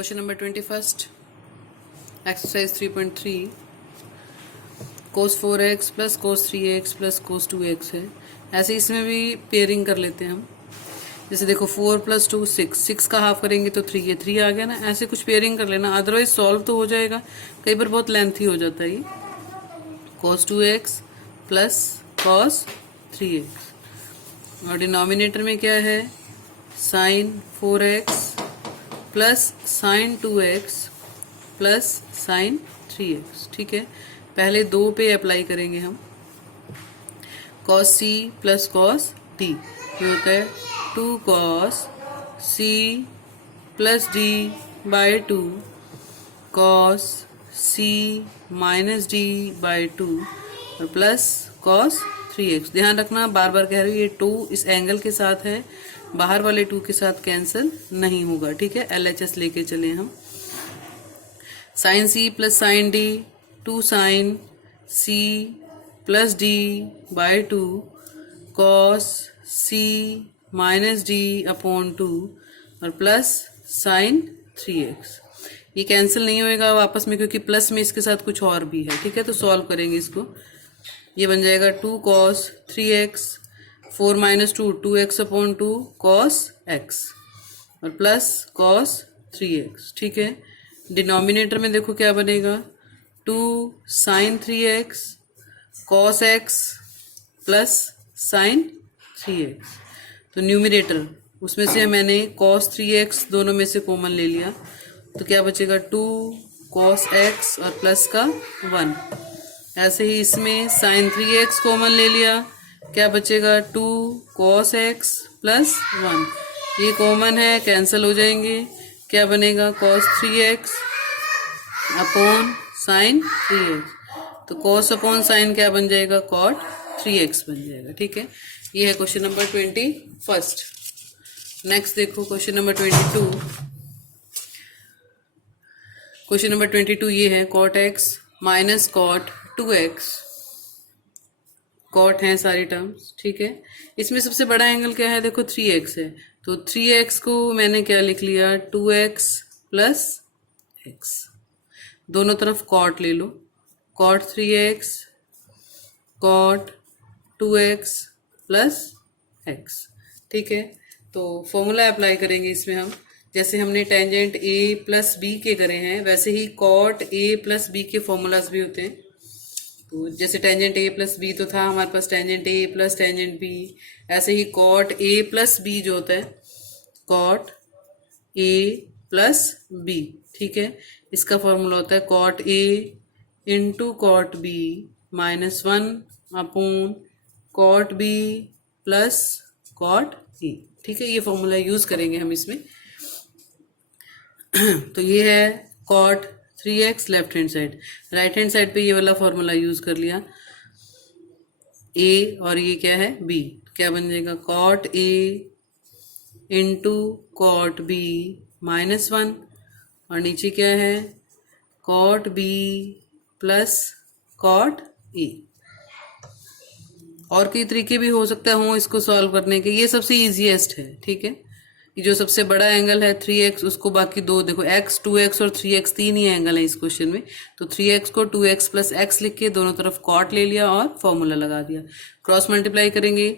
Question number 21 exercise 3.3 cos 4x plus cos 3x plus cos 2x है। ऐसे इसमें भी पेयरिंग कर लेते हैं हम। जैसे देखो 4 प्लस 2 6 का हाफ करेंगे तो 3 ये 3 आ गया ना। ऐसे कुछ पेयरिंग कर लेना, अदरवाइज सॉल्व तो हो जाएगा, कई बार बहुत लेंथी हो जाता है ये। cos 2x plus cos 3x और डिनोमिनेटर में क्या है sin 4x plus sign 2x plus sign 3x। ठीक है, पहले 2 पे अप्लाई करेंगे हम। cos c plus cos d ये होता है 2 cos c plus d by 2 cos c minus d by 2 और प्लस cos 3x। ध्यान रखना, बार बार कह रही हूँ, ये 2 इस एंगल के साथ है, बाहर वाले 2 के साथ कैंसिल नहीं होगा। ठीक है, LHS लेके चले हम। Sine c plus sine d 2 sine c plus d by 2 cos c minus d upon 2 और प्लस साइन 3x। ये कैंसिल नहीं होएगा वापस में, क्योंकि प्लस में इसके साथ कुछ और भी है। ठीक है, तो सॉल्व करेंगे इसको। ये बन जाएगा 2 cos 3x 4 minus 2 2x upon 2 cos x और प्लस cos 3x। ठीक है, डिनोमिनेटर में देखो क्या बनेगा 2 sin 3x cos x plus sin 3x। तो न्यूमिनेटर उसमें से मैंने cos 3x दोनों में से कॉमन ले लिया, तो क्या बचेगा 2 cos x और प्लस का 1। ऐसे ही इसमें sin 3x कॉमन ले लिया, क्या बचेगा 2 cos x प्लस 1। ये कॉमन है, कैंसिल हो जाएंगे। क्या बनेगा cos 3x upon sin 3x। तो cos अपॉन sin क्या बन जाएगा cot 3x बन जाएगा। ठीक है, ये है क्वेश्चन नंबर 21। नेक्स्ट देखो क्वेश्चन नंबर 22। क्वेश्चन नंबर 22 ये है cot x minus cot 2x। Cot हैं सारी टर्म्स। ठीक है, इसमें सबसे बड़ा एंगल क्या है, देखो 3x है, तो 3x को मैंने क्या लिख लिया 2x प्लस x। दोनों तरफ कॉट ले लो, cot 3x cot 2x plus x। ठीक है, तो फॉर्मूला अप्लाई करेंगे इसमें हम। जैसे हमने टेंजेंट a प्लस बी के करे हैं, वैसे ही कॉट a प्लस बी के फॉर्मूलाज भी होते हैं। तो जैसे टेंजेंट a प्लस बी तो था हमारे पास tangent a plus tangent b, ऐसे ही कॉट a प्लस b जो होता है कॉट a प्लस b। ठीक है, इसका फॉर्मूला होता है cot a into cot b minus 1 upon cot b plus cot a। ठीक है, ये फॉर्मूला यूज करेंगे हम इसमें। तो ये है cot 3x left hand side, right hand side पे ये वाला फॉर्मूला यूज कर लिया a और ये क्या है b। क्या बन जाएगा cot a into cot b minus 1 और नीचे क्या है cot b plus cot a। और कई तरीके भी हो सकते हो इसको सॉल्व करने के, ये सबसे इजीएस्ट है। ठीक है, ये जो सबसे बड़ा एंगल है 3x, उसको बाकी दो देखो x 2x और 3x 3 ही एंगल है इस क्वेश्चन में, तो 3x को 2x प्लस x लिख के दोनों तरफ कॉट ले लिया और फॉर्मूला लगा दिया। क्रॉस मल्टीप्लाई करेंगे,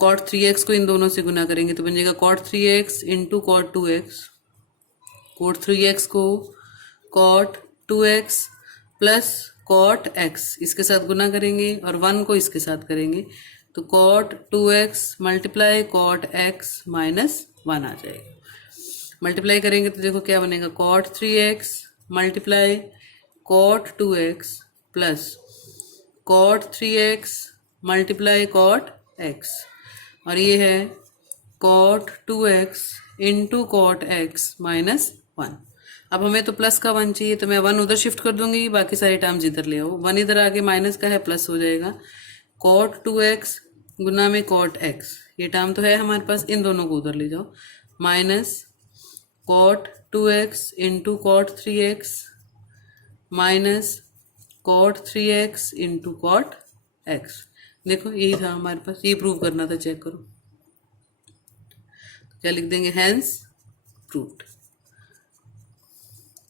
कॉट 3x को इन दोनों से गुना करेंगे तो बन जाएगा cot 3x into cot 2x। Cot 3x को cot 2x plus cot x इसके साथ गुना करेंगे और 1 को इसके साथ करेंगे, तो cot 2x multiply cot x minus 1 आ जाएगा। मल्टीप्लाई करेंगे तो देखो क्या बनेगा cot 3x multiply cot 2x plus cot 3x multiply cot x और ये है cot 2x into cot x minus 1। अब हमें तो प्लस का 1 चाहिए, तो मैं 1 उधर शिफ्ट कर दूंगी, बाकी सारी टर्म्स इधर ले आओ। 1 इधर आगे माइनस का है, प्लस हो जाएगा कॉट 2x गुना में कॉट x। ये टर्म तो है हमारे पास, इन दोनों को उधर ले जाओ, minus cot 2x into cot 3x minus cot 3x into cot x। देखो यही था हमारे पास, ये प्रूव करना था, चेक करो। तो क्या लिख देंगे, हैंस प्रूव्ड।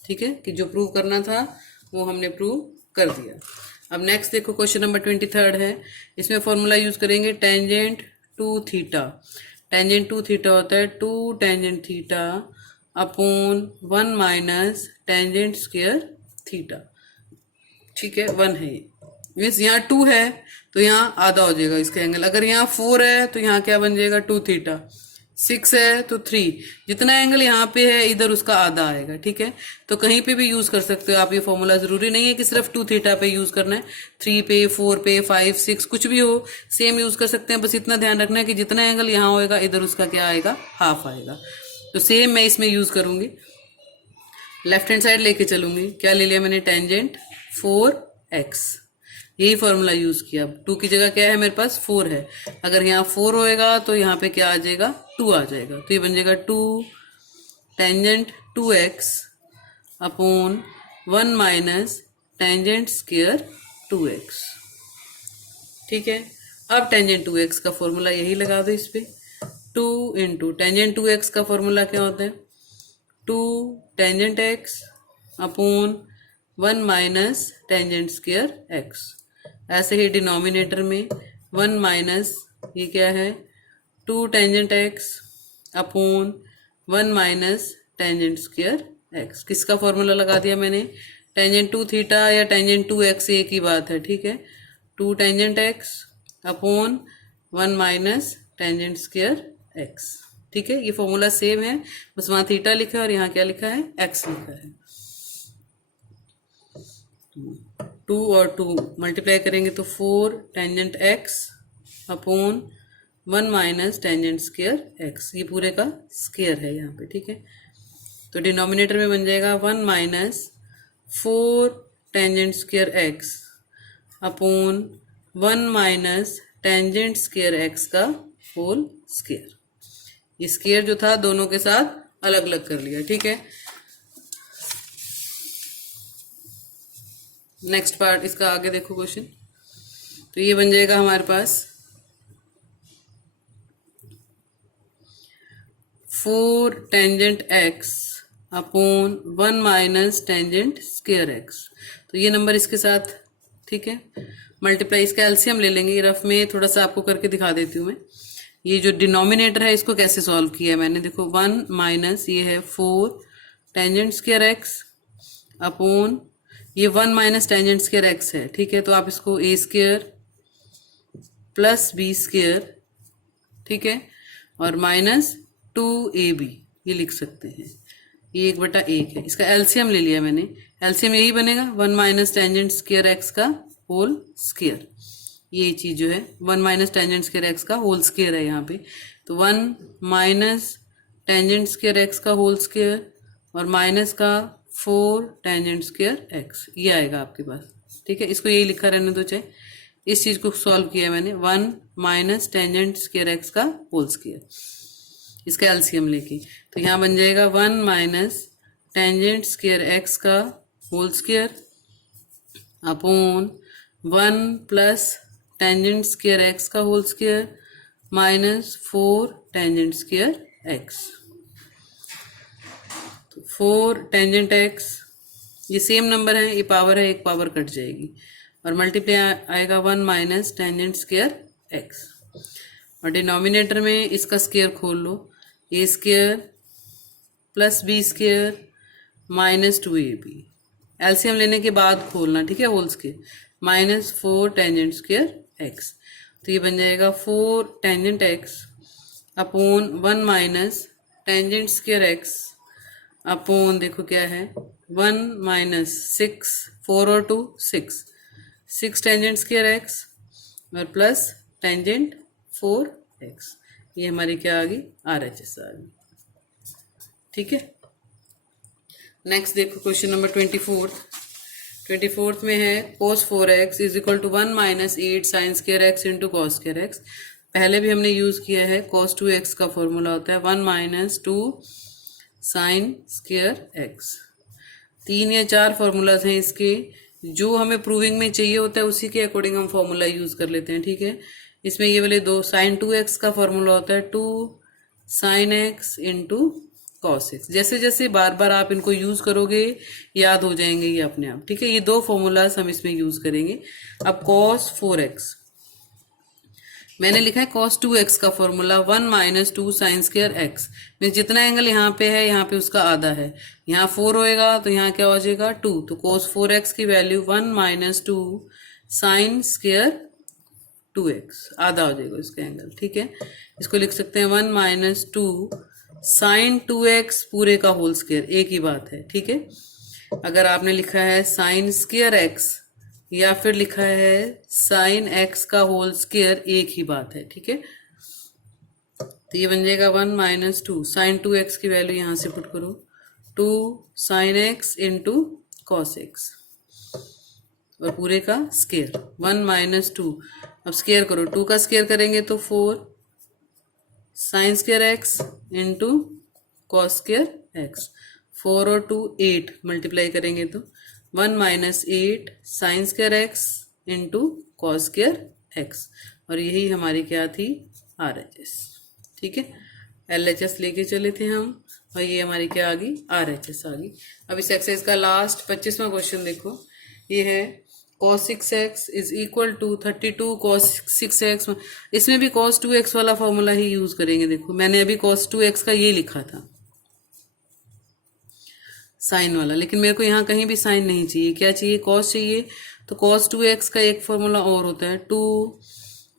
ठीक है, कि जो प्रूव करना था वो हमने प्रूव कर दिया। अब नेक्स्ट देखो क्वेश्चन नंबर 23 है। इसमें फॉर्मूला यूज करेंगे tangent two theta. Tangent two theta होता है 2 tangent theta upon 1 minus tangent square theta. ठीक है, 1 है, मीन्स यहाँ 2 है तो यहाँ आधा हो जाएगा इसका एंगल। अगर यहाँ 4 है तो यहाँ क्या बन जाएगा 2 थीटा। 6 है तो 3, जितना एंगल यहाँ पे है इधर उसका आधा आएगा। ठीक है, तो कहीं पे भी यूज कर सकते हो आप ये फॉर्मूला, जरूरी नहीं है कि सिर्फ 2 थीटा पे यूज करना है, 3 पे, 4 पे, 5, 6 कुछ भी हो सेम यूज कर सकते हैं। बस इतना ध्यान रखना है कि जितना एंगल यहाँ होएगा इधर उसका क्या आएगा, हाफ आएगा। तो सेम मैं इसमें यूज करूंगी, लेफ्ट हैंड साइड लेके चलूंगी। क्या ले लिया मैंने, टेंजेंट 4x, यही फॉर्मूला यूज किया। 2 की जगह क्या है मेरे पास, 4 है। अगर यहाँ 4 होएगा तो यहाँ पे क्या आ जाएगा, 2 आ जाएगा। तो ये बन जाएगा 2 tangent 2x upon 1 minus tangent square 2x। ठीक है, अब टेंजेंट 2x का फॉर्मूला यही लगा दो इस पे। 2 इंटू टेंजेंट 2x का फॉर्मूला क्या होता है, 2 tangent x upon 1 minus tangent square x। ऐसे ही डिनोमिनेटर में 1 माइनस ये क्या है, 2 tangent x upon 1 minus tangent square x। किसका फॉर्मूला लगा दिया मैंने, टेंजेंट 2 थीटा या टेंजेंट 2x एक ही बात है। ठीक है, 2 tangent x upon 1 minus tangent square x। ठीक है, ये फॉर्मूला सेम है, बस वहां थीटा लिखा है और यहाँ क्या लिखा है, x लिखा है। 2 और 2 मल्टीप्लाई करेंगे तो 4 tangent x upon 1 minus tangent square x। ये पूरे का स्क्वायर है यहाँ पे। ठीक है, तो डिनोमिनेटर में बन जाएगा 1 minus 4 tangent square x upon 1 minus tangent square x का होल स्क्वायर। ये स्क्वायर जो था दोनों के साथ अलग अलग कर लिया। ठीक है, नेक्स्ट पार्ट इसका आगे देखो क्वेश्चन। तो ये बन जाएगा हमारे पास 4 tangent x upon 1 minus tangent square x। तो ये नंबर इसके साथ, ठीक है, मल्टीप्लाई, इसका एलसीएम ले लेंगे। रफ में थोड़ा सा आपको करके दिखा देती हूँ मैं। ये जो डिनोमिनेटर है इसको कैसे सॉल्व किया है मैंने, देखो 1 माइनस ये है 4 टेंजेंट स्क्वायर x अपॉन ये 1 माइनस टेंजेंट स्क्वायर x है। ठीक है, तो आप इसको a square plus b square, ठीक है, और माइनस 2ab ये लिख सकते हैं। ये 1/1 है। इसका एलसीएम ले लिया मैंने, एलसीएम यही बनेगा 1 माइनस टेंजेंट स्क्वायर x का होल स्क्वायर। ये चीज जो है 1 माइनस टेंजेंट स्क्वायर x का होल स्क्वायर है यहाँ पे। तो 1 माइनस टेंजेंट स्क्वायर x का होल स्क्वायर और माइनस का 4 टेंजेंट स्क्वायर x, ये आएगा आपके पास। ठीक है, इसको यही लिखा रहने दो चाहे। इस चीज को सॉल्व किया मैंने, 1 माइनस टेंजेंट स्क्वायर x का होल स्क्वायर, इसका एलसीएम लेके। तो यहाँ बन जाएगा 1 माइनस टेंजेंट स्क्वायर x का whole square upon 1 plus tangent square x का whole square minus 4 tangent square x। 4 tangent x, ये सेम नंबर है, ये पावर है, एक पावर कट जाएगी और मल्टीप्लाई आएगा 1 माइनस टेंजेंट स्क्वायर x। और डिनोमिनेटर में इसका स्क्वायर खोल लो, a square plus b square minus 2ab। LCM लेने के बाद खोलना, ठीक है, whole square minus 4 tangent square x। तो ये बन जाएगा 4 tangent x upon 1 minus tangent square x upon, देखो क्या है, 1 माइनस 6, 4 और 2 6 टेंजेंट स्क्वायर x और प्लस टेंजेंट 4x। ये हमारी क्या आ गई, RHS आ गई। ठीक है, नेक्स्ट देखो क्वेश्चन नंबर 24 में है cos 4x is equal to 1 minus 8 sine square x into cos square x। पहले भी हमने यूज किया है, cos 2x का फॉर्मूला होता है 1 माइनस 2 साइन स्क्वायर x। 3 या 4 फॉर्मूलाज हैं इसके, जो हमें प्रूविंग में चाहिए होता है उसी के अकॉर्डिंग हम फॉर्मूला यूज कर लेते हैं। ठीक है, इसमें ये वाले 2 साइन 2x का फॉर्मूला होता है 2 sine x into cos x। जैसे जैसे बार बार आप इनको यूज करोगे याद हो जाएंगे ये अपने आप, ठीक है। ये दो फॉर्मूलाज हम इसमें यूज करेंगे। अब cos 4x मैंने लिखा है cos 2x का formula 1 minus 2 sine square x, mean जितना एंगल यहाँ पे है यहाँ पे उसका आधा है। यहाँ 4 होएगा तो यहाँ क्या हो जाएगा 2, तो cos 4x की value 1 minus 2 sine square 2x, आधा हो जाएगा इसका एंगल, ठीक है। इसको लिख सकते हैं 1 माइनस 2 साइन 2x पूरे का होल स्क्वायर, एक ही बात है, ठीक है। अगर आपने लिखा है साइन स्क्वायर x या फिर लिखा है साइन x का होल स्क्वायर, एक ही बात है, ठीक है। तो ये बन जाएगा 1 माइनस 2 साइन 2x की वैल्यू यहां से पुट करो 2 sine x into cos x और पूरे का स्क्वायर 1 माइनस 2। अब स्क्वायर करो, 2 का स्क्वायर करेंगे तो 4 sine square x into cos square x, 4 और 2 8 मल्टीप्लाई करेंगे तो 1 minus 8 sine square x into cos square x, और यही हमारी क्या थी RHS, ठीक है। LHS लेके चले थे हम और ये हमारी क्या आ गई RHS आ गई। अब इस एक्सरसाइज का लास्ट 25वां क्वेश्चन देखो, ये है cos 6x is equal to 32 cos 6x। इसमें भी cos 2x वाला फॉर्मूला ही यूज करेंगे। देखो मैंने अभी cos 2x का ये लिखा था साइन वाला, लेकिन मेरे को यहाँ कहीं भी साइन नहीं चाहिए, क्या चाहिए cos चाहिए। तो cos 2x का एक फॉर्मूला और होता है 2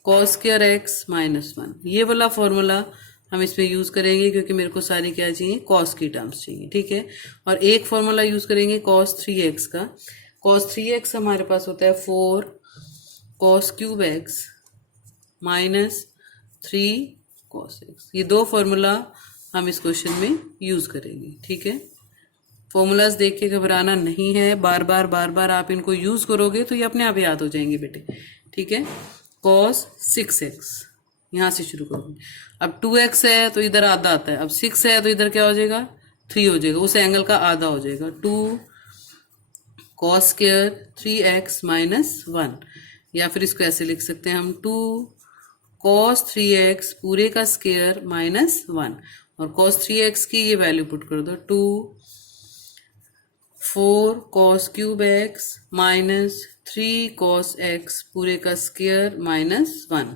cos स्क्वायर x माइनस 1, ये वाला फॉर्मूला हम इसमें यूज करेंगे क्योंकि मेरे को सारी क्या चाहिए cos की टर्म्स चाहिए, ठीक है। और एक फॉर्मूला यूज करेंगे cos 3x का। cos 3x हमारे पास होता है 4 cos cube x minus 3 cos x। ये दो फॉर्मूला हम इस क्वेश्चन में यूज करेंगे, ठीक है। फॉर्मूलाज देख के घबराना नहीं है, बार बार आप इनको यूज करोगे तो ये अपने आप याद हो जाएंगे बेटे, ठीक है। cos 6x यहां से शुरू करोगे। अब 2x है तो इधर आधा आता है, अब 6 है तो इधर क्या हो जाएगा 3 हो जाएगा, उस एंगल का आधा हो जाएगा 2 cos स्क्वायर 3x माइनस 1, या फिर इसको ऐसे लिख सकते हैं हम 2 cos 3x पूरे का स्क्वायर माइनस 1, और cos 3x की ये वैल्यू पुट कर दो 2 4 cos cube x minus 3 cos x पूरे का स्क्वायर माइनस 1।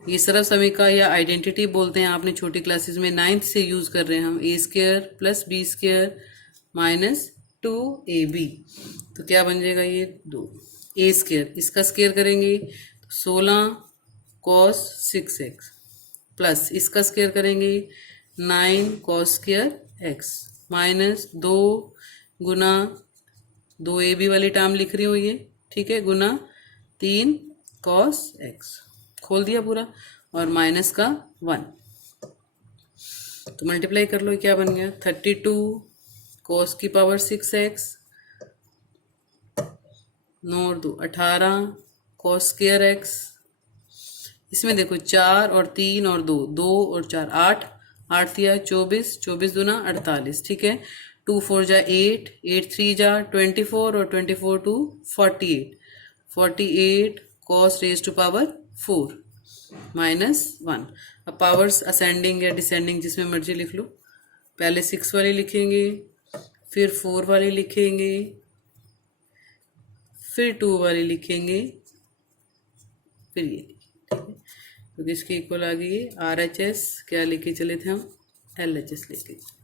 ये सरल समीकरण या आइडेंटिटी बोलते हैं, आपने छोटी क्लासेस में 9th से यूज कर रहे हैं हम। a square plus b square minus 2ab, तो क्या बन जाएगा ये 2 a स्क्वायर, इसका स्क्वायर करेंगे तो 16 cos 6x प्लस इसका स्क्वायर करेंगे 9 cos स्क्वायर x माइनस 2 गुना 2ab वाली टर्म लिख रही हूँ ये, ठीक है, गुना 3 cos x, खोल दिया पूरा, और माइनस का 1, तो मल्टीप्लाई कर लो क्या बन गया 32 cos की पावर 6x 9 और 2 18 cos स्क्वायर x। इसमें देखो 4 और 3 और 2 2 और 4 8 8 दिया 24 24 दूना 48, ठीक है। 2 4 जा 8 8 3 जा 24 और 24 2 48 48 cos raise to power 4 minus 1। अब पावर्स असेंडिंग या डिसेंडिंग जिसमें मर्जी लिख लो, पहले 6 वाली लिखेंगे, फिर 4 वाली लिखेंगे, फिर 2 वाली लिखेंगे, फिर ये, ठीक है। तो इसके इक्वल आ गई RHS, क्या लेके चले थे हम LHS लेके।